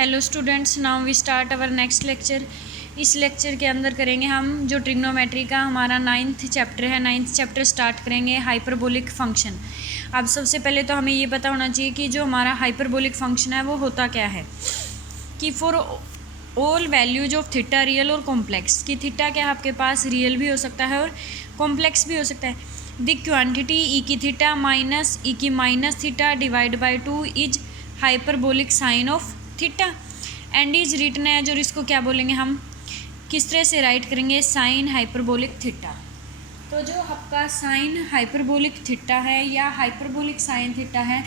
Hello students, now we start our next lecture. इस lecture के अंदर करेंगे हम जो ट्रिग्नोमेट्री का हमारा 9th चैप्टर है। 9th चैप्टर स्टार्ट करेंगे हाइपरबोलिक फंक्शन। अब सबसे पहले तो हमें ये पता होना चाहिए कि जो हमारा हाइपरबोलिक फंक्शन है वो होता क्या है। कि for all values of theta real और कॉम्प्लेक्स, कि थीटा क्या है आपके पास रियल भी हो सकता है और कॉम्प्लेक्स भी हो सकता है। द क्वांटिटी ई की थीटा माइनस ई की minus theta divide by 2 is hyperbolic sine of theta and is written as, और इसको क्या बोलेंगे हम, किस तरह से राइट करेंगे, साइन हाइपरबोलिक थीटा। तो जो आपका साइन हाइपरबोलिक थीटा है या हाइपरबोलिक साइन थीटा है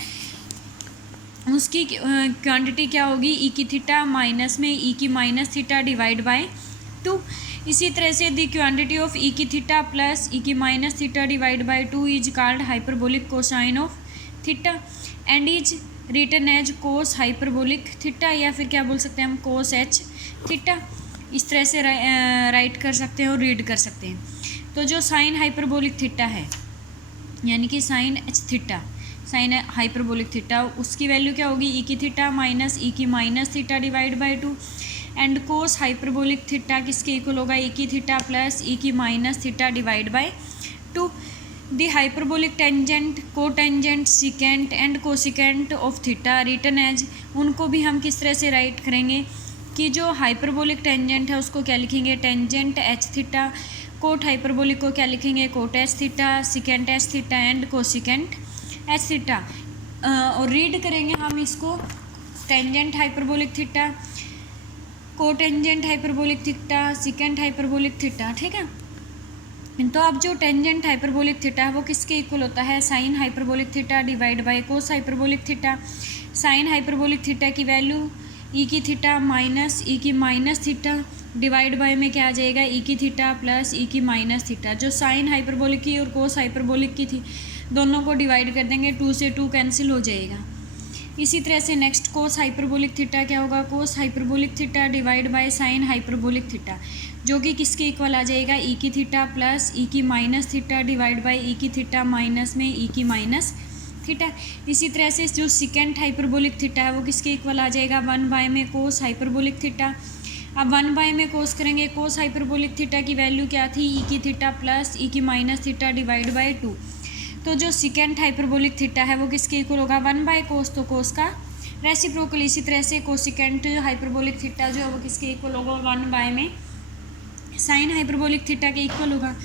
उसकी क्वांटिटी क्या होगी, ई की थीटा माइनस में ई की माइनस थीटा डिवाइड बाय 2। इसी तरह से द क्वांटिटी ऑफ ई की थीटा प्लस ई की minus theta divide by 2 is called hyperbolic cosine of theta and is written as cos hyperbolic theta, या फिर क्या बोल सकते हैं हम, कोस एच थीटा। इस तरह से राइट कर सकते हैं और रीड कर सकते हैं। तो जो साइन हाइपरबोलिक थीटा है यानी कि sine h theta, sine hyperbolic theta, उसकी वैल्यू क्या होगी, ई की थीटा माइनस ई की minus theta divide by 2 and cos hyperbolic theta किसके इक्वल होगा, ई की थीटा प्लस ई की minus theta divide by 2। The hyperbolic tangent, cotangent, secant and cosecant of theta written as, उनको भी हम किस तरह से राइट करेंगे कि जो हाइपरबोलिक टेंजेंट है उसको क्या लिखेंगे, tangent h theta, cot hyperbolic को क्या लिखेंगे, cot h theta, secant h theta and cosecant h theta. और रीड करेंगे हम इसको tangent hyperbolic theta, cotangent hyperbolic theta, secant hyperbolic theta. ठीक है, तो अब जो टेंजेंट हाइपरबोलिक थीटा है वो किसके इक्वल होता है, sine hyperbolic theta divide by cos hyperbolic theta. Sine hyperbolic theta की वैल्यू ई की थीटा माइनस ई की माइनस थीटा डिवाइड बाय में क्या आ जाएगा, ई की थीटा प्लस ई की माइनस थीटा। जो साइन हाइपरबोलिक की और कोस हाइपरबोलिक की थी दोनों को डिवाइड कर देंगे, 2 से 2 कैंसिल हो जाएगा। इसी तरह से नेक्स्ट कोस हाइपरबोलिक थीटा क्या होगा, cos hyperbolic theta divide by sine hyperbolic theta, जो कि किसके इक्वल आ जाएगा, ई की थीटा प्लस ई की minus theta divide bye e की थीटा माइनस में ई की माइनस थीटा। इसी तरह से जो सेकेंड हाइपरबोलिक थीटा है वो किसके इक्वल आ जाएगा, 1 बाय में कोस हाइपरबोलिक थीटा। अब 1 बाय में कोस करेंगे, कोस हाइपरबोलिक थीटा की वैल्यू क्या थी, ई की थीटा प्लस ई की माइनस थीटा डिवाइड बाय 2। तो जो सेकेंड हाइपरबोलिक थीटा है वो किसके इक्वल होगा, 1 बाय कोस, तो कोस का रेसिप्रोकल। इसी तरह से कोसिकेंट हाइपरबोलिक थीटा जो है वो किसके इक्वल होगा, 1 बाय में साइन हाइपरबोलिक थीटा के इक्वल होगा।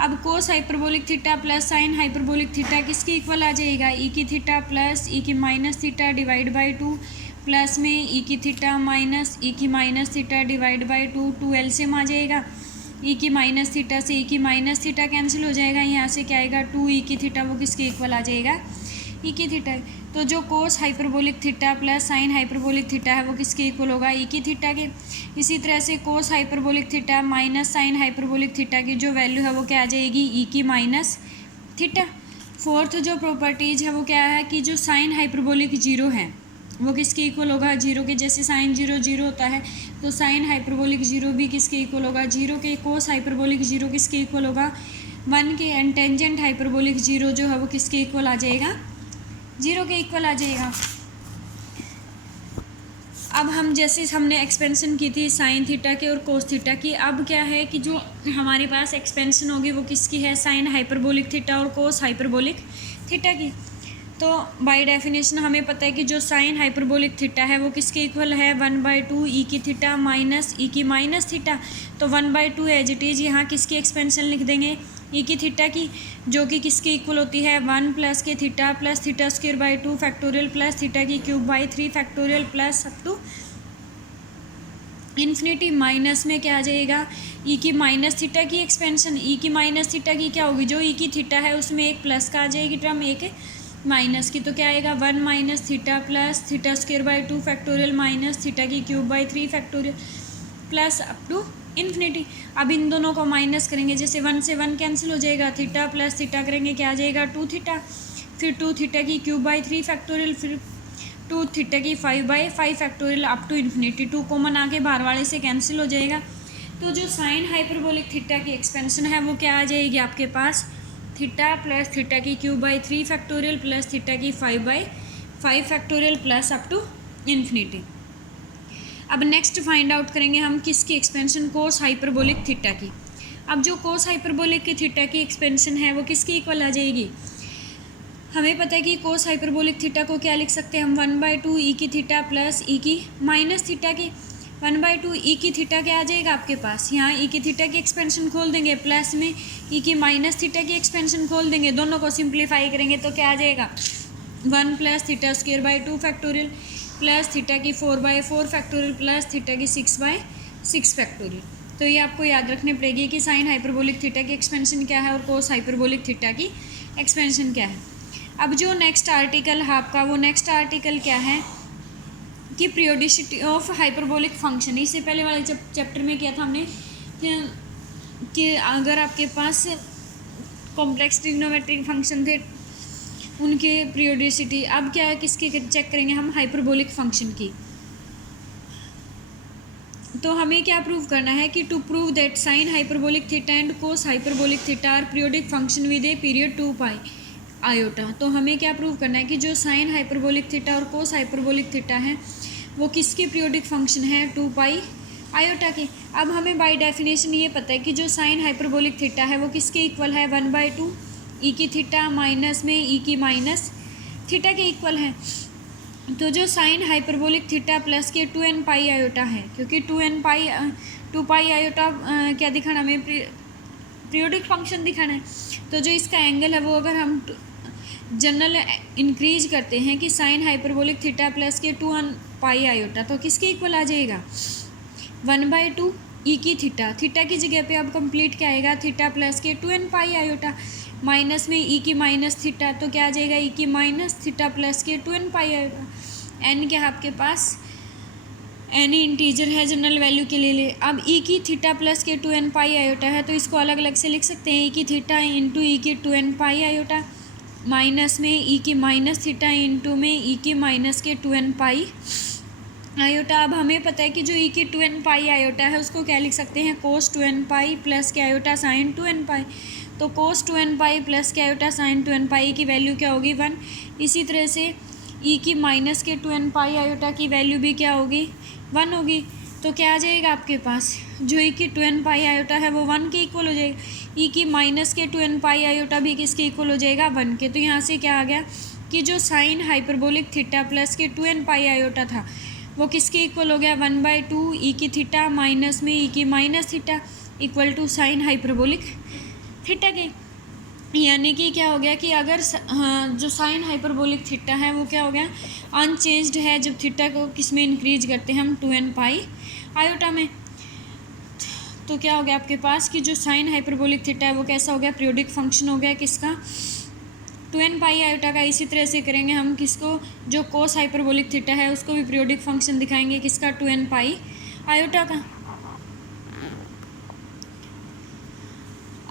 अब cos hyperbolic theta plus sine hyperbolic theta किसके इक्वल आ जाएगा, ई की थीटा प्लस ई की minus theta divide by 2 plus में ई की थीटा माइनस ई की minus theta divide by 2 LCM आ जाएगा। ई की माइनस थीटा से ई की माइनस थीटा कैंसिल हो जाएगा, यहाँ से क्या आएगा, 2 ई की थीटा वो किसके इक्वल आ जाएगा, ई की थीटा। तो जो cos hyperbolic theta plus sine hyperbolic theta है वो किसके इक्वल होगा, ई की थीटा के। इसी तरह से cos hyperbolic theta minus sine hyperbolic theta की जो वैल्यू है वो क्या आ जाएगी, ई की माइनस थीटा। फोर्थ जो प्रॉपर्टीज है वो क्या है कि जो साइन हाइपरबोलिक जीरो है वो किसके इक्वल होगा, जीरो के। जैसे साइन जीरो जीरो होता है तो साइन हाइपरबोलिक जीरो भी किसके इक्वल होगा, जीरो के। कोस हाइपरबोलिक जीरो किसके इक्वल होगा, 1 के। एंड टेंजेंट हाइपरबोलिक जीरो जो है वो किसके इक्वल आ जाएगा, 0 के इक्वल आ जाएगा। अब हम जैसे हमने एक्सपेंशन की थी साइन थीटा की और कोस थीटा की, अब क्या है कि जो हमारे पास एक्सपेंशन होगी वो किसकी है, साइन हाइपरबोलिक थीटा और कोस हाइपरबोलिक थीटा की। तो बाय डेफिनेशन हमें पता है कि जो साइन हाइपरबोलिक थीटा है वो किसके इक्वल है, 1/2 ई की थीटा माइनस ई की माइनस थीटा। तो 1/2 एज इट इज़, यहाँ किसकी एक्सपेंशन लिख देंगे, ई की थीटा की, जो कि किसकी इक्वल होती है, 1 प्लस के theta plus theta square by 2 factorial plus theta की cube by 3 factorial plus up to infinity. Minus में क्या आ जाएगा, ई की माइनस थीटा की एक्सपेंशन। ई की माइनस थीटा की क्या होगी, जो ई की थीटा है उसमें एक प्लस का आ जाएगी टर्म, एक माइनस की। तो क्या आएगा, 1 minus theta plus theta square by 2 factorial minus theta की cube by 3 factorial plus up to infinity. अब इन दोनों को माइनस करेंगे, जैसे 1 से 1 कैंसिल हो जाएगा, थीटा प्लस थीटा करेंगे क्या आ जाएगा, 2 थीटा, फिर 2 थीटा की क्यूब बाई 3 फैक्टोरियल, फिर 2 थीटा की 5/5 factorial up to infinity. 2 common आके बाहर वाले से कैंसिल हो जाएगा। तो जो साइन हाइपरबोलिक थीटा की एक्सपेंशन है वो क्या आ जाएगी आपके पास, थीटा प्लस थीटा की cube by 3 factorial plus theta की 5/5 factorial plus up to infinity. अब नेक्स्ट फाइंड आउट करेंगे हम किसकी एक्सपेंशन, कोस हाइपरबोलिक थीटा की। अब जो कोस हाइपरबोलिक की थीटा की एक्सपेंशन है वो किसके इक्वल आ जाएगी, हमें पता है कि कोस हाइपरबोलिक थीटा को क्या लिख सकते हैं हम, 1/2 ई की थीटा प्लस ई की माइनस थीटा की। 1/2 ई की थीटा क्या आ जाएगा आपके पास, यहाँ ई की थीटा की एक्सपेंशन खोल देंगे, प्लस में ई की माइनस थीटा की एक्सपेंशन खोल देंगे, दोनों को सिंप्लीफाई करेंगे तो क्या आ जाएगा, 1 + θ² 2 फैक्टोरियल प्लस थीटा की 4/4 फैक्टोरियल प्लस थीटा की 6/6 फैक्टोरियल। तो ये आपको याद रखनी पड़ेगी कि साइन हाइपरबोलिक थीटा की एक्सपेंशन क्या है और कोस हाइपरबोलिक थीटा की एक्सपेंशन क्या है। अब जो नेक्स्ट आर्टिकल है आपका, वो नेक्स्ट आर्टिकल क्या है कि पीरियोडिसिटी ऑफ हाइपरबोलिक फंक्शन। इससे पहले वाले चैप्टर में किया था हमने कि अगर आपके पास कॉम्प्लेक्स ट्रिग्नोमेट्रिक फंक्शन थे उनके पीरियोडिसिटी, अब क्या है किसकी चेक करेंगे हम, हाइपरबोलिक फंक्शन की। तो हमें क्या प्रूव करना है कि to prove that sine hyperbolic theta and cos hyperbolic theta are periodic function with a period 2π iota. तो हमें क्या प्रूव करना है कि जो साइन हाइपरबोलिक थीटा और कोस हाइपरबोलिक थीटा है वो किसके पीरियोडिक फंक्शन है, 2π आयोटा के। अब हमें बाय डेफिनेशन ये पता है कि जो साइन हाइपरबोलिक थीटा है वो किसके इक्वल है, 1/2 ई की थीटा माइनस में ई की माइनस थीटा के इक्वल है। तो जो साइन हाइपरबोलिक थीटा प्लस के 2nπ आयोटा है, क्योंकि 2π आयोटा क्या दिखाना हमें, पीरियोडिक फंक्शन दिखाना है। तो जो इसका एंगल है वो अगर हम जनरल इंक्रीज करते हैं कि साइन हाइपरबोलिक थीटा प्लस के 2nπ आयोटा, तो किसके इक्वल आ जाएगा, 1/2 ई की थीटा, थीटा की जगह पे अब कंप्लीट क्या आएगा, थीटा प्लस के 2nπ आयोटा माइनस में ई की माइनस थीटा, तो क्या आ जाएगा, ई की माइनस थीटा प्लस के 2nπ आयोटा। एन क्या है आपके पास, एन इंटीजर है, जनरल वैल्यू के लिए ले। अब ई की थीटा प्लस के 2nπ आयोटा है तो इसको अलग अलग से लिख सकते हैं, ई की थीटा इंटू ई की 2nπ आयोटा माइनस में ई की माइनस थीटा इंटू में ई की माइनस के 2nπ आयोटा। अब हमें पता है कि जो ई की 2nπ आयोटा है उसको क्या लिख सकते हैं, कोस 2nπ प्लस के आयोटा साइन 2nπ। तो कोस 2nπ प्लस के आयोटा साइन 2nπ की वैल्यू क्या होगी, 1। इसी तरह से ई की माइनस के 2nπ आयोटा की वैल्यू भी क्या होगी, 1 होगी। तो क्या आ जाएगा आपके पास, जो ई की 2nπ आयोटा है वो 1 के इक्वल हो जाएगा, ई की माइनस के 2nπ आयोटा भी किसके इक्वल हो जाएगा, 1 के। तो यहाँ से क्या आ गया कि जो साइन हाइपरबोलिक थीटा प्लस के 2nπ आयोटा था वो किसके इक्वल हो गया, 1/2 ई की थीटा माइनस में ई की minus theta equal to sine hyperbolic theta के। यानी कि क्या हो गया कि अगर जो साइन हाइपरबोलिक थीटा है वो क्या हो गया, अनचेंज्ड है जब थीटा को किस में इंक्रीज करते हैं हम, 2nπ आयोटा में। तो क्या हो गया आपके पास कि जो साइन हाइपरबोलिक थीटा है वो कैसा हो गया, पीरियोडिक फंक्शन हो गया किसका, 2nπ आयोटा का। इसी तरह से करेंगे हम किसको, जो कोस हाइपरबोलिक थीटा है उसको भी पीरियोडिक फंक्शन दिखाएंगे किसका, 2nπ आयोटा का।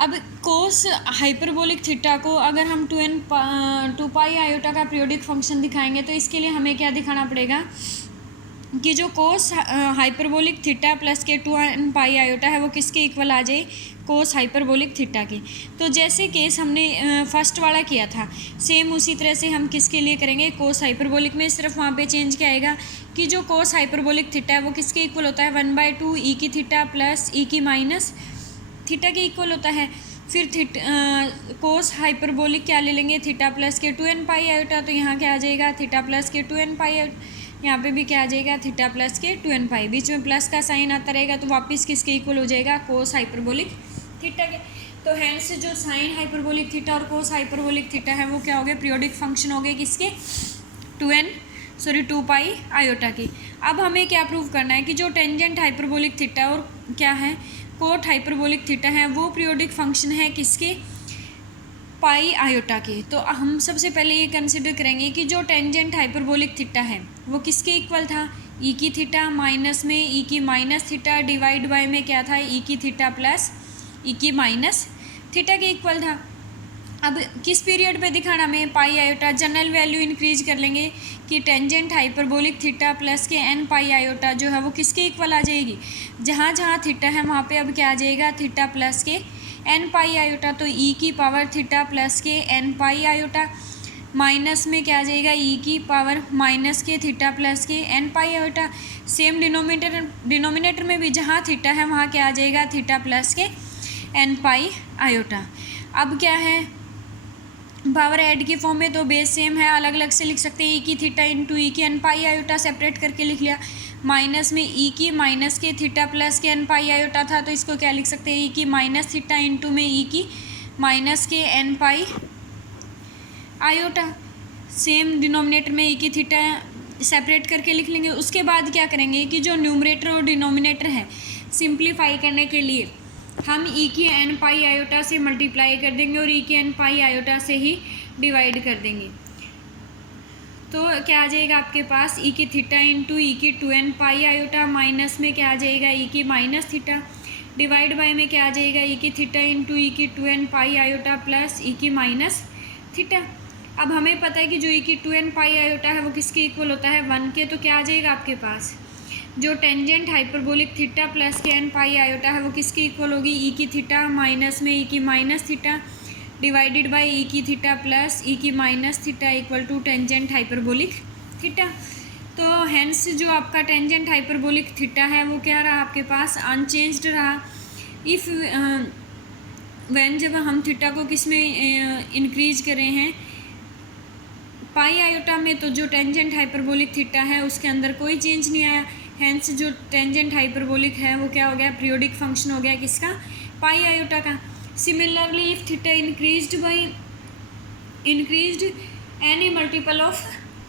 अब कोस हाइपरबोलिक थीटा को अगर हम 2π आयोटा का पीरियोडिक फंक्शन दिखाएंगे तो इसके लिए हमें क्या दिखाना पड़ेगा कि जो कोस हाइपरबोलिक थीटा प्लस के 2nπ आयोटा है वो किसके इक्वल आ जाए, कोस हाइपरबोलिक थीटा के। तो जैसे केस हमने फर्स्ट वाला किया था सेम उसी तरह से हम किसके लिए करेंगे, कोस हाइपरबोलिक में। सिर्फ वहाँ पे चेंज क्या आएगा कि जो कोस हाइपरबोलिक थीटा है वो किसके इक्वल होता है, 1/2 ई की थीटा प्लस ई की माइनस थीटा के इक्वल होता है। फिर कोस हाइपरबोलिक क्या ले लेंगे, थीटा प्लस के 2nπ आयोटा, तो यहाँ क्या आ जाएगा, थीटा प्लस के 2nπ आयोटा, यहाँ पे भी क्या आ जाएगा, थीटा प्लस के 2nπ। बीच में प्लस का साइन आता रहेगा तो वापस किसके इक्वल हो जाएगा, कोस हाइपरबोलिक थीटा के। तो हैंस जो साइन हाइपरबोलिक थीटा और कोस हाइपरबोलिक थीटा है वो क्या हो गए, पीरियोडिक फंक्शन हो गए किसके, 2π आयोटा की। अब हमें क्या प्रूव करना है कि जो टेंजेंट हाइपरबोलिक थीटा और क्या है, कोट हाइपरबोलिक थीटा है वो पीरियोडिक फंक्शन है किसके, पाई आयोटा के। तो हम सबसे पहले ये कंसिडर करेंगे कि जो टेंजेंट हाइपरबोलिक थीटा है वो किसके इक्वल था, ई की थीटा माइनस में ई की माइनस थीटा डिवाइड बाय में क्या था, ई की थीटा प्लस ई की माइनस थीटा के इक्वल था। अब किस पीरियड पे दिखाना हमें, पाई आयोटा। जनरल वैल्यू इंक्रीज कर लेंगे कि टेंजेंट हाइपरबोलिक थीटा प्लस के nπ आयोटा जो है वो किसके इक्वल आ जाएगी, जहाँ जहाँ थीटा है वहाँ पे अब क्या आ जाएगा, थीटा प्लस के nπ आयोटा। तो ई की पावर थीटा प्लस के nπ आयोटा माइनस में क्या आ जाएगा ई की पावर माइनस के थीटा प्लस के n pi iota. Same denominator में भी जहाँ थीटा है वहाँ क्या आ जाएगा थीटा प्लस के एन पाई आयोटा। अब क्या है पावर ऐड की फॉर्म में तो बेस सेम है, अलग अलग से लिख सकते हैं। ई की थीटा इंटू ई की एन पाई आयोटा सेपरेट करके लिख लिया। माइनस में ई की माइनस के थीटा प्लस के एन पाई आयोटा था तो इसको क्या लिख सकते हैं ई की माइनस थीटा इंटू में ई की माइनस के n pi iota. Same denominator में ई की थीटा सेपरेट करके लिख लेंगे। उसके बाद क्या करेंगे कि जो न्यूमरेटर और डिनोमिनेटर है सिंप्लीफाई करने के लिए हम ई की एन पाई आयोटा से मल्टीप्लाई कर देंगे और ई की एन पाई आयोटा से ही डिवाइड कर देंगे। तो क्या आ जाएगा आपके पास ई की थीटा इंटू ई की 2n पाई आयोटा माइनस में क्या आ जाएगा ई की माइनस थीटा डिवाइड बाय में क्या आ जाएगा ई की थीटा इंटू ई की 2n पाई आयोटा प्लस ई की माइनस थीटा। अब हमें पता है कि जो ई की 2n पाई आयोटा है वो किसके इक्वल होता है 1 के। तो क्या आ जाएगा आपके पास जो टेंजेंट हाइपरबोलिक थीटा प्लस के एन पाई आयोटा है वो किसके इक्वल होगी ई की थीटा माइनस में ई की minus theta divided by e की थीटा प्लस ई की minus theta equal to tangent hyperbolic theta. तो हेंस जो आपका टेंजेंट हाइपरबोलिक थीटा है वो क्या रहा आपके पास अनचेंज्ड रहा। इफ़ व्हेन जब हम थीटा को किस में इंक्रीज कर रहे हैं पाई आयोटा में तो जो टेंजेंट हाइपरबोलिक थीटा है उसके अंदर कोई चेंज नहीं आया। हेंस जो टेंजेंट हाइपरबोलिक है वो क्या हो गया पीरियोडिक फंक्शन हो गया किसका पाई आयोटा का। Similarly if theta increased any multiple of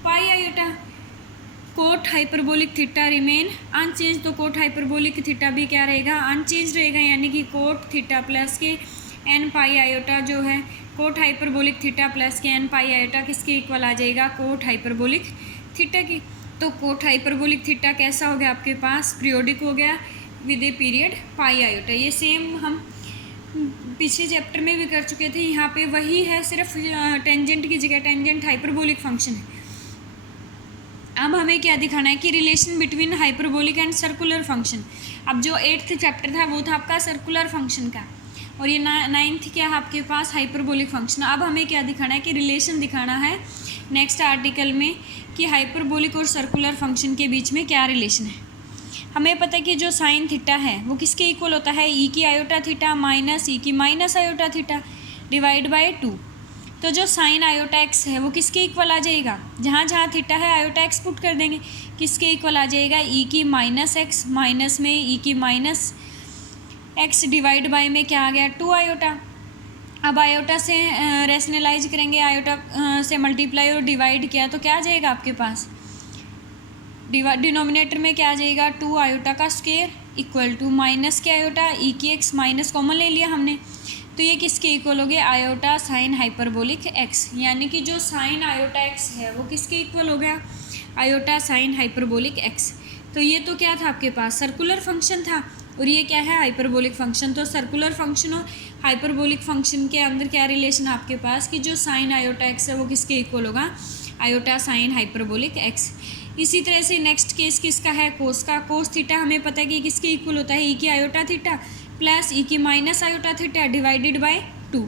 pi iota cot hyperbolic theta remain unchange. तो कोट हाइपरबोलिक थीटा भी क्या रहेगा अनचेंज रहेगा, यानी कि कोट थीटा प्लस के एन पाई आयोटा जो है कोट हाइपरबोलिक थीटा प्लस के एन पाई आयोटा किसके इक्वल आ जाएगा कोट हाइपरबोलिक थीटा की। तो कोट हाइपरबोलिक थीटा कैसा हो गया आपके पास पीरियोडिक हो गया with a period pi iota. ये सेम हम पिछले चैप्टर में भी कर चुके थे, यहाँ पे वही है सिर्फ टेंजेंट की जगह टेंजेंट हाइपरबोलिक फंक्शन है। अब हमें क्या दिखाना है कि relation between hyperbolic and circular function. अब जो 8th चैप्टर था वो था आपका सर्कुलर फंक्शन का और ये 9th क्या है आपके पास हाइपरबोलिक फंक्शन। अब हमें क्या दिखाना है कि रिलेशन दिखाना है नेक्स्ट आर्टिकल में कि हाइपरबोलिक और सर्कुलर फंक्शन के बीच में क्या रिलेशन है। हमें पता है कि जो साइन थीटा है वो किसके इक्वल होता है ई की आयोटा थीटा माइनस ई की minus iota theta divide by 2। तो जो साइन आयोटा एक्स है वो किसके इक्वल आ जाएगा जहाँ जहाँ थीटा है आयोटा एक्स पुट कर देंगे किसके इक्वल आ जाएगा ई की माइनस एक्स माइनस में ई की माइनस एक्स डिवाइड बाय में क्या आ गया 2 आयोटा। अब आयोटा से रेशनलाइज करेंगे आयोटा से मल्टीप्लाई और डिवाइड किया तो क्या आ जाएगा आपके पास डिनोमिनेटर में क्या आ जाएगा 2 आयोटा का स्क्वायर इक्वल टू माइनस के आयोटा ई की एक्स माइनस कॉमन ले लिया हमने तो ये किसके इक्वल हो गया आयोटा साइन हाइपरबोलिक एक्स, यानी कि जो साइन आयोटा एक्स है वो किसके इक्वल हो गया आयोटा साइन हाइपरबोलिक एक्स। तो ये तो क्या था आपके पास सर्कुलर फंक्शन था और ये क्या है हाइपरबोलिक फंक्शन। तो सर्कुलर फंक्शन और हाइपरबोलिक फंक्शन के अंदर क्या रिलेशन आपके पास कि जो साइन आयोटा एक्स है वो किसके इक्वल होगा आयोटा साइन हाइपरबोलिक एक्स। इसी तरह से नेक्स्ट केस किसका है कोस का। कोस थीटा हमें पता है कि किसके इक्वल होता है ई की आयोटा थीटा प्लस ई की minus iota theta divided bye 2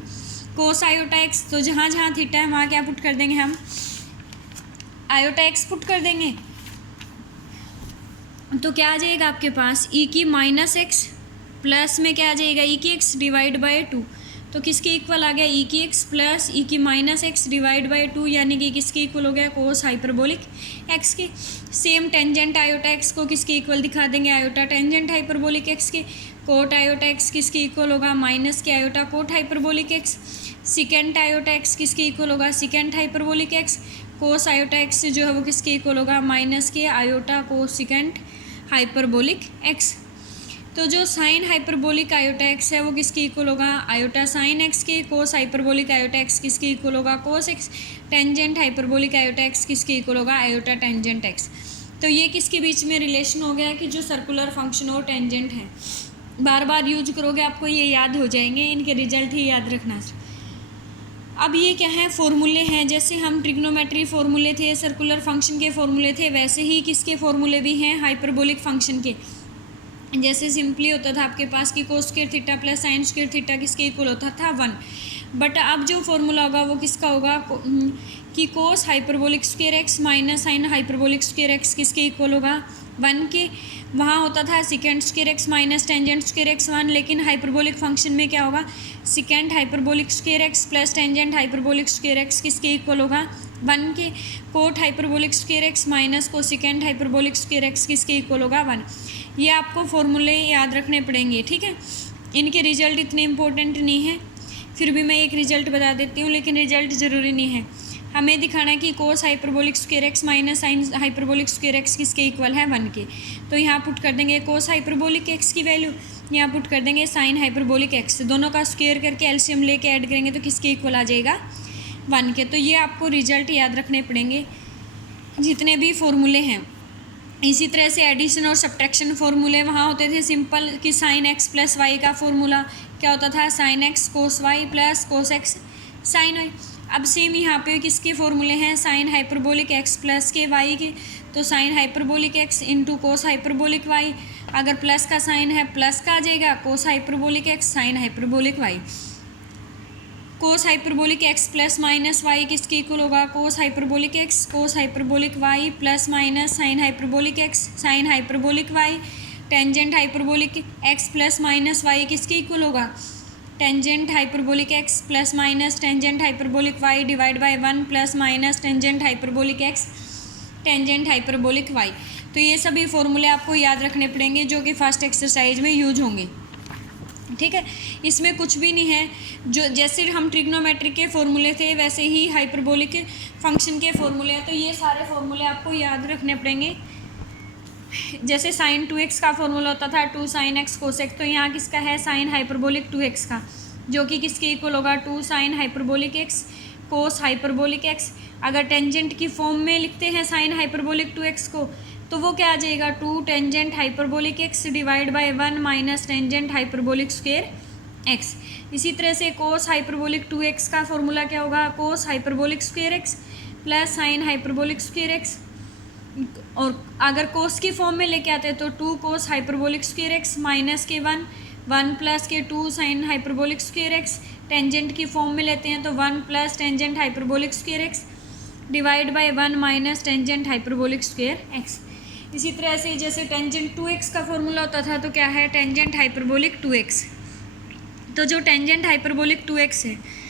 कोस आयोटा एक्स। तो जहाँ जहाँ थीटा है वहाँ क्या पुट कर देंगे हम आयोटा एक्स पुट कर देंगे तो क्या आ जाएगा आपके पास ई की माइनस एक्स प्लस में क्या आ जाएगा ई की एक्स डिवाइड बाय 2। तो किसके इक्वल आ गया ई की एक्स प्लस ई की माइनस एक्स डिवाइड बाय 2, यानी कि किसके इक्वल हो गया कोस हाइपरबोलिक एक्स के। सेम टेंजेंट आयोटा एक्स को किसके इक्वल दिखा देंगे आयोटा टेंजेंट हाइपरबोलिक एक्स के। कोट आयोटा एक्स किसके इक्वल होगा माइनस के iota cot hyperbolic x. Secant iota x किसके इक्वल होगा secant hyperbolic x. Cos iota x जो है वो किसके इक्वल होगा माइनस के iota cosecant hyperbolic x. तो जो साइन हाइपरबोलिक आयोटा एक्स है वो किसके इक्वल होगा आयोटा साइन एक्स के। कोस हाइपरबोलिक आयोटा एक्स किसके इक्वल होगा cos x. Tangent hyperbolic iota x किसके इक्वल होगा आयोटा टेंजेंट एक्स। तो ये किसके बीच में रिलेशन हो गया कि जो सर्कुलर फंक्शन और टेंजेंट है बार बार यूज करोगे आपको ये याद हो जाएंगे, इनके रिजल्ट ही याद रखना। अब ये क्या है फॉर्मूले हैं, जैसे हम ट्रिग्नोमेट्री फॉर्मूले थे सर्कुलर फंक्शन के फॉर्मूले थे वैसे ही किसके फॉर्मूले भी हैं हाइपरबोलिक फंक्शन के। जैसे सिंपली होता था आपके पास कि cos square theta plus sine square theta किसके इक्वल होता था 1, बट अब जो फॉर्मूला होगा वो किसका होगा कि cos hyperbolic square x minus sine hyperbolic square x किसके इक्वल होगा, 1 के। वहाँ होता था second square x minus tangent square x 1, लेकिन हाइपरबोलिक फंक्शन में क्या होगा, second hyperbolic square x plus tangent hyperbolic square x किसके इक्वल होगा, 1 के। Cot hyperbolic square x minus को सेकेंड हाइपरबोलिक स्क्वायर एक्स किसके इक्वल होगा, 1। ये आपको फॉर्मूले याद रखने पड़ेंगे, ठीक है। इनके रिजल्ट इतने इंपॉर्टेंट नहीं है, फिर भी मैं एक रिजल्ट बता देती हूँ, लेकिन रिजल्ट ज़रूरी नहीं है। हमें दिखाना है कि cos hyperbolic square x minus sine hyperbolic square x किसके इक्वल है, 1 के। तो यहाँ पुट कर देंगे कोस हाइपरबोलिक एक्स की वैल्यू, यहाँ पुट कर देंगे साइन हाइपरबोलिक एक्स, दोनों का स्क्वायर करके एलसीएम लेके ऐड करेंगे तो किसके इक्वल आ जाएगा, 1 के। तो ये आपको रिजल्ट याद रखने पड़ेंगे जितने भी फॉर्मूले हैं। इसी तरह से एडिशन और सब्ट्रैक्शन फॉर्मूले वहाँ होते थे सिंपल, कि साइन एक्स प्लस वाई का फॉर्मूला क्या होता था, sine x cos y plus cos x sine y. अब सेम यहाँ पे किसके फॉर्मूले हैं, साइन हाइपरबोलिक एक्स प्लस के वाई के, तो sine hyperbolic x into cos hyperbolic y, अगर प्लस का साइन है प्लस का आ जाएगा, cos hyperbolic x sine hyperbolic y. Cos hyperbolic x plus minus y किसके इक्वल होगा, cos hyperbolic x cos hyperbolic y plus minus sine hyperbolic x sine hyperbolic y. Tangent hyperbolic x plus minus y किसके equal होगा, tangent hyperbolic x plus minus tangent hyperbolic y divide by 1 plus minus tangent hyperbolic x tangent hyperbolic y. तो ये सभी फॉर्मूले आपको याद रखने पड़ेंगे जो कि फर्स्ट एक्सरसाइज में यूज होंगे, ठीक है। इसमें कुछ भी नहीं है, जो जैसे हम ट्रिग्नोमेट्री के फॉर्मूले थे वैसे ही हाइपरबोलिक फंक्शन के फॉर्मूले हैं। तो ये सारे फॉर्मूले आपको याद रखने पड़ेंगे। जैसे साइन 2x का फॉर्मूला होता था 2 साइन एक्स कोस एक्स, तो यहाँ किसका है, साइन हाइपरबोलिक 2x का, जो कि किसके इक्वल होगा, 2 sine hyperbolic x cos hyperbolic x. अगर टेंजेंट की फॉर्म में लिखते हैं साइन हाइपरबोलिक 2x को, तो वो क्या आ जाएगा, 2 tangent hyperbolic x divide by 1 minus tangent hyperbolic square x. इसी तरह से कोस हाइपरबोलिक 2x का फॉर्मूला क्या होगा, cos hyperbolic square x plus sine hyperbolic square x. और अगर कोस की फॉर्म में लेके आते हैं तो 2 cos hyperbolic square x minus के 1 प्लस के 2 sine hyperbolic square x. Tangent की फॉर्म में लेते हैं तो 1 plus tangent hyperbolic square x divide by 1 minus tangent hyperbolic square x. इसी तरह से जैसे टेंजेंट 2x का फॉर्मूला होता था तो क्या है, टेंजेंट हाइपरबोलिक 2x। तो जो टेंजेंट हाइपरबोलिक 2x है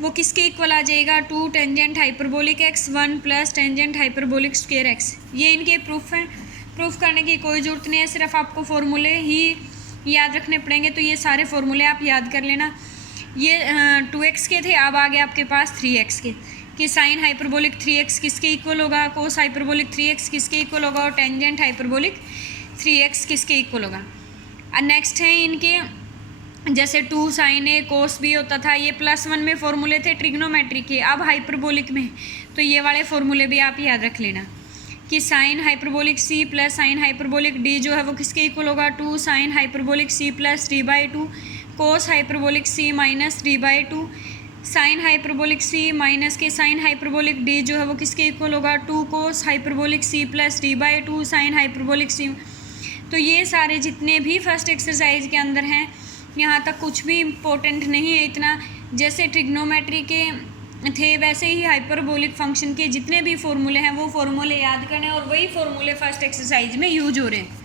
वो किसके इक्वल आ जाएगा, 2 tangent hyperbolic x 1 plus tangent hyperbolic square x. ये इनके प्रूफ हैं, प्रूफ करने की कोई ज़रूरत नहीं है, सिर्फ आपको फॉर्मूले ही याद रखने पड़ेंगे। तो ये सारे फॉर्मूले आप याद कर लेना। ये 2x के थे, अब आ गए आपके पास 3x के, कि साइन हाइपरबोलिक 3x किसके इक्वल होगा, कोस हाइपरबोलिक 3x किसके इक्वल होगा, और टेंजेंट हाइपरबोलिक 3x किसके इक्वल होगा। और नेक्स्ट है इनके, जैसे 2 साइन ए कोस बी होता था, ये +1 में फॉर्मूले थे ट्रिग्नोमेट्री के। अब हाइपरबोलिक में तो ये वाले फॉर्मूले भी आप याद रख लेना, कि sine hyperbolic c plus sine hyperbolic d जो है वो किसके इक्वल होगा, 2 sine hyperbolic c plus d/2 cos hyperbolic c minus d/2। Sine hyperbolic c minus के साइन हाइपरबोलिक डी जो है वो किसके इक्वल होगा, 2 cos hyperbolic c plus d/2 sine hyperbolic c. तो ये सारे जितने भी फर्स्ट एक्सरसाइज के अंदर हैं, यहाँ तक कुछ भी इम्पोर्टेंट नहीं है इतना। जैसे ट्रिग्नोमेट्री के थे वैसे ही हाइपरबोलिक फंक्शन के जितने भी फॉर्मूले हैं वो फॉर्मूले याद करने, और वही फॉर्मूले फर्स्ट एक्सरसाइज में यूज हो रहे हैं।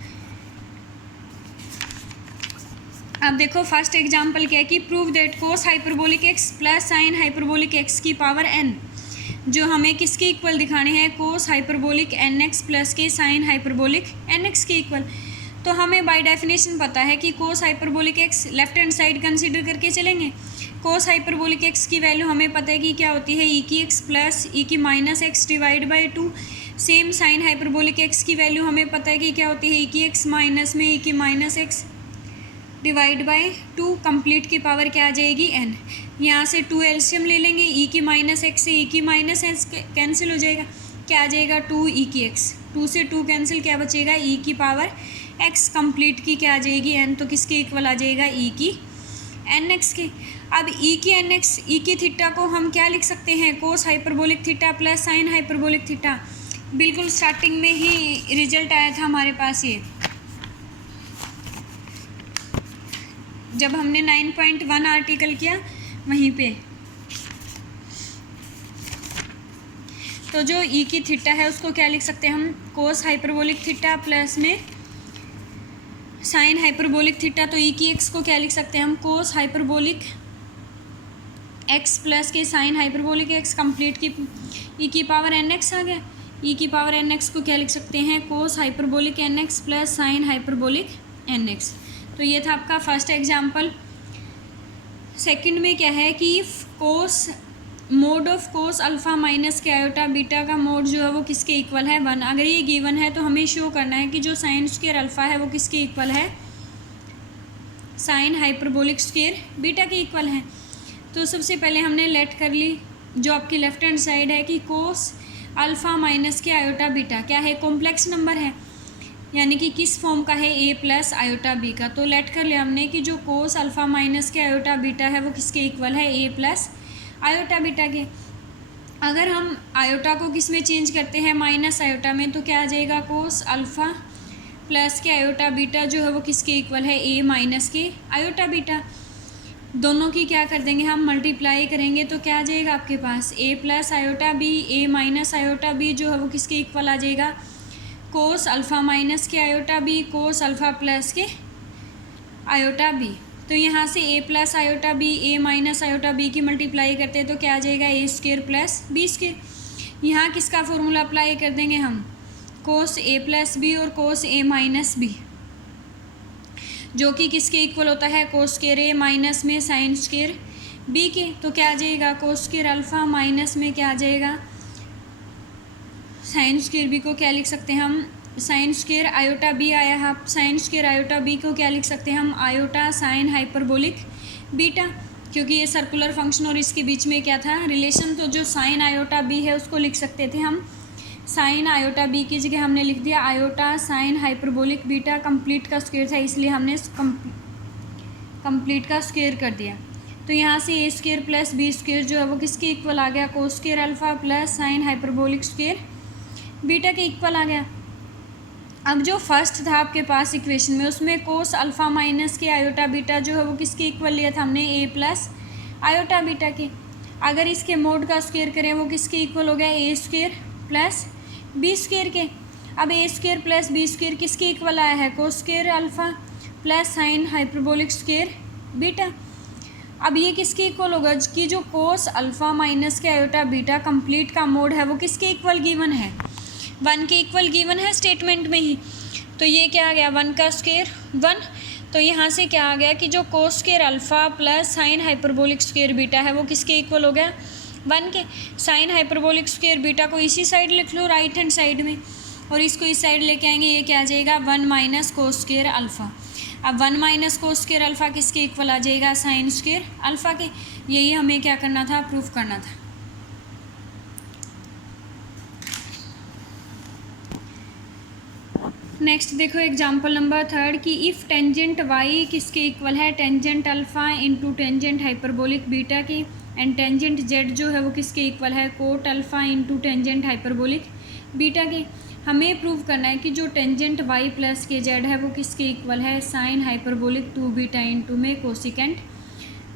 अब देखो फर्स्ट एग्जांपल क्या है, कि prove that cos hyperbolic x plus sine hyperbolic x की पावर n, जो हमें किसके इक्वल दिखाने हैं, कोस हाइपरबोलिक nx प्लस के साइन हाइपरबोलिक nx के इक्वल। तो हमें बाय डेफिनेशन पता है कि cos hyperbolic x left hand side consider करके चलेंगे। कोस हाइपरबोलिक एक्स की वैल्यू हमें पता है कि क्या होती है, ई की एक्स प्लस ई की minus x divide by 2। Same sign hyperbolic x की वैल्यू हमें पता है कि क्या होती है, ई की एक्स माइनस में ई की minus x divide by 2। Complete की पावर क्या आ जाएगी, n। यहाँ से 2 एलसीएम ले लेंगे, ई की माइनस एक्स से ई की माइनस एक्स कैंसिल हो जाएगा, क्या आ जाएगा 2 ई की एक्स। 2 से 2 कैंसिल, क्या बचेगा ई की पावर x। कंप्लीट की क्या आ जाएगी, n। तो किसके इक्वल आ जाएगा, e की nx के। अब e की nx, e की थीटा को हम क्या लिख सकते हैं, cos hyperbolic theta plus sine hyperbolic theta. बिल्कुल स्टार्टिंग में ही रिजल्ट आया था हमारे पास, ये जब हमने 9.1 आर्टिकल किया वहीं पे। तो जो ई की थीटा है उसको क्या लिख सकते हैं हम, कोस हाइपरबोलिक थीटा प्लस में साइन हाइपरबोलिक थीटा। तो ई की एक्स को क्या लिख सकते हैं हम, कोस हाइपरबोलिक एक्स प्लस के साइन हाइपरबोलिक एक्स कंप्लीट की ई की पावर एन एक्स आ गया। ई की पावर एन एक्स को क्या लिख सकते हैं, cos hyperbolic n x plus sine hyperbolic n x. तो ये था आपका फर्स्ट एग्जाम्पल। सेकंड में क्या है कि cos mod of cos alpha minus के आयोटा बीटा का मोड जो है वो किसके इक्वल है, 1। अगर ये गिवन है तो हमें शो करना है कि जो साइन स्क्वायर अल्फ़ा है वो किसके इक्वल है, साइन हाइपरबोलिक स्क्वायर बीटा के इक्वल है। तो सबसे पहले हमने लेट कर ली जो आपकी लेफ्ट हैंड साइड है कि कोस अल्फ़ा माइनस के आयोटा बीटा क्या है, कॉम्प्लेक्स नंबर है, यानी कि किस फॉर्म का है, ए प्लस आयोटा बी का। तो लेट कर लिया हमने कि जो कोस अल्फ़ा माइनस के आयोटा बीटा है वो किसके इक्वल है, ए प्लस आयोटा बीटा के। अगर हम आयोटा को किस में चेंज करते हैं, माइनस आयोटा में, तो क्या आ जाएगा, कोस अल्फ़ा प्लस के आयोटा बीटा जो है वो किसके इक्वल है, ए माइनस के आयोटा बीटा। दोनों की क्या कर देंगे हम, मल्टीप्लाई करेंगे तो क्या आ जाएगा आपके पास, a plus iota b, a minus iota b जो है वो किसके इक्वल आ जाएगा, कोस अल्फ़ा माइनस के iota b, cos alpha plus के आयोटा बी। तो यहाँ से a plus iota b, a minus iota b की मल्टीप्लाई करते हैं तो क्या आ जाएगा, a square plus b square. यहाँ किसका फॉर्मूला अप्लाई कर देंगे हम, कोस ए प्लस बी और कोस ए माइनस बी, जो कि किसके इक्वल होता है, कोस स्क्वायर ए माइनस में साइन स्क्वायर बी के। तो क्या आ जाएगा, कोस स्क्वायर अल्फ़ा माइनस में क्या आ जाएगा, साइन स्क्वायर बी को क्या लिख सकते हैं हम, साइन स्क्वायर आयोटा बी आया है, साइन स्क्वायर आयोटा बी को क्या लिख सकते हैं हम, आयोटा साइन हाइपरबोलिक बीटा, क्योंकि ये सर्कुलर फंक्शन और इसके बीच में क्या था, रिलेशन। तो जो साइन आयोटा बी है उसको लिख सकते थे हम साइन आयोटा बी की जगह हमने लिख दिया iota sine hyperbolic beta, complete का स्क्वायर था इसलिए हमने कंप्लीट का स्क्वायर कर दिया। तो यहाँ से ए स्क्वायर प्लस बी स्क्वायर जो है वो किसके इक्वल आ गया, कोस square alpha plus sine hyperbolic square beta के इक्वल आ गया। अब जो फर्स्ट था आपके पास इक्वेशन में, उसमें कोस अल्फ़ा माइनस के आयोटा बीटा जो है वो किसके इक्वल लिया था हमने, ए प्लस आयोटा बीटा के। अगर इसके मोड का स्क्वायर करें वो किसके इक्वल हो गया, ए स्क्वायर प्लस बी स्क्वायर के। अब ए स्क्वायर प्लस बी स्क्वायर किसके इक्वल आया है, कोस square alpha plus sine hyperbolic square beta. अब ये किसके इक्वल होगा कि जो कोस अल्फ़ा माइनस के आयोटा बीटा कंप्लीट का मोड है वो किसके इक्वल गिवन है, 1 के इक्वल गिवन है स्टेटमेंट में ही। तो ये क्या आ गया, 1 का स्क्वायर 1। तो यहाँ से क्या आ गया कि जो कोस square alpha plus sine hyperbolic square beta है वो किसके इक्वल हो गया, 1 के। साइन हाइपरबोलिक स्क्वायर बीटा को इसी साइड लिख लो, राइट हैंड साइड में, और इसको इस साइड लेके आएंगे, ये क्या आ जाएगा, 1 माइनस कोस स्क्वायर अल्फ़ा। अब 1 माइनस कोस स्क्वायर अल्फ़ा किसके इक्वल आ जाएगा, साइन स्क्वायर अल्फ़ा के। यही हमें क्या करना था, प्रूफ करना था। नेक्स्ट देखो एग्जाम्पल नंबर 3 कि इफ़ टेंजेंट वाई किसके इक्वल है, tangent alpha into tangent hyperbolic beta की, एंड टेंजेंट जेड जो है वो किसके इक्वल है, cot alpha into tangent hyperbolic beta के। हमें प्रूव करना है कि जो टेंजेंट वाई प्लस के जेड है वो किसके इक्वल है, साइन हाइपरबोलिक 2 बीटा इंटू में कोसिकेंट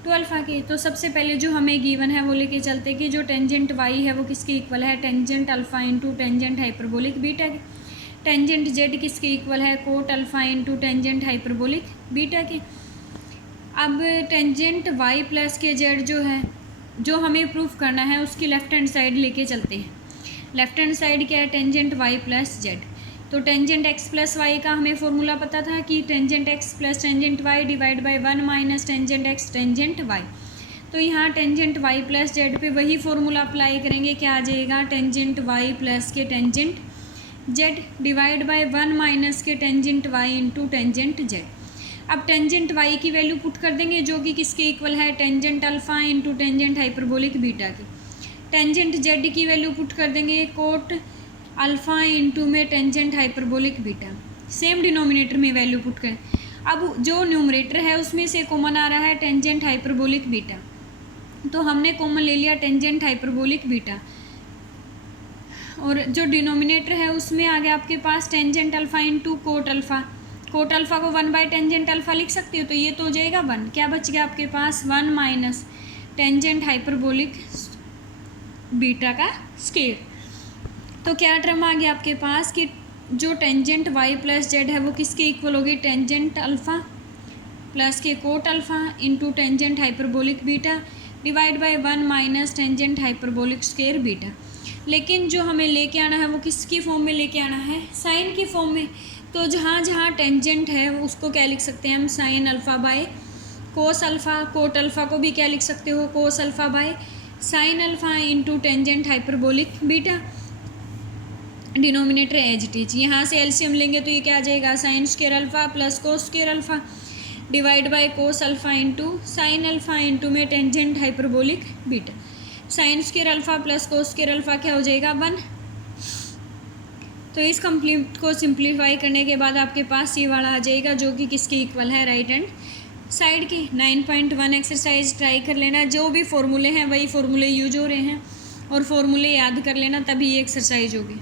2 अल्फ़ा के। तो सबसे पहले जो हमें गिवन है वो लेके चलते कि जो टेंजेंट वाई है वो किसके इक्वल है, tangent alpha into tangent hyperbolic beta के। टेंजेंट जेड किसके इक्वल है, cot alpha into tangent hyperbolic beta के। अब टेंजेंट वाई प्लस के जेड जो है, जो हमें प्रूफ करना है उसकी लेफ़्ट हैंड साइड लेके चलते हैं। लेफ़्ट हैंड साइड क्या है, टेंजेंट वाई प्लस जेड। तो टेंजेंट एक्स प्लस वाई का हमें फॉर्मूला पता था कि tangent x plus tangent y divide by 1 minus tangent x tangent y. तो यहाँ टेंजेंट वाई प्लस जेड पे वही फॉर्मूला अप्लाई करेंगे, क्या आ जाएगा, टेंजेंट वाई प्लस के tangent z divide by 1 minus के tangent y into tangent z. अब टेंजेंट वाई की वैल्यू पुट कर देंगे जो कि किसके इक्वल है, tangent alpha into tangent hyperbolic beta की। टेंजेंट जेड की वैल्यू पुट कर देंगे कोट अल्फ़ा इंटू में tangent hyperbolic beta, same denominator में वैल्यू पुट करें। अब जो न्यूमरेटर है उसमें से कॉमन आ रहा है टेंजेंट हाइपरबोलिक बीटा, तो हमने कॉमन ले लिया टेंजेंट हाइपरबोलिक बीटा, और जो डिनोमिनेटर है उसमें आ गया आपके पास tangent alpha into cot alpha. Cot alpha को 1 बाई टेंजेंट अल्फ़ा लिख सकते हो, तो ये तो हो जाएगा 1। क्या बच गया आपके पास, 1 माइनस टेंजेंट हाइपरबोलिक बीटा का स्क्वायर। तो क्या टर्म आ गया आपके पास कि जो टेंजेंट वाई प्लस जेड है वो किसके इक्वल होगी, टेंजेंट अल्फ़ा प्लस के cot alpha into tangent hyperbolic beta divide by 1 minus tangent hyperbolic square beta. लेकिन जो हमें लेके आना है वो किसकी फॉर्म में लेके आना है, साइन की फॉर्म में। तो जहाँ जहाँ टेंजेंट है उसको क्या लिख सकते हैं हम, sine alpha by cos alpha. Cot alpha को भी क्या लिख सकते हो, cos alpha by sine alpha into tangent hyperbolic beta. Denominator as it is, यहाँ से एलसीएम लेंगे तो ये क्या आ जाएगा, sine square alpha plus cos square alpha divide by cos alpha into sine alpha into में tangent hyperbolic beta. Sine square alpha plus cos square alpha क्या हो जाएगा, 1। तो इस कंप्लीट को सिंप्लीफाई करने के बाद आपके पास ये वाला आ जाएगा जो कि किसके इक्वल है, राइट हैंड साइड की। 9.1 एक्सरसाइज ट्राई कर लेना, जो भी फॉर्मूले हैं वही फॉर्मूले यूज हो रहे हैं और फॉर्मूले याद कर लेना, तभी ये एक्सरसाइज होगी।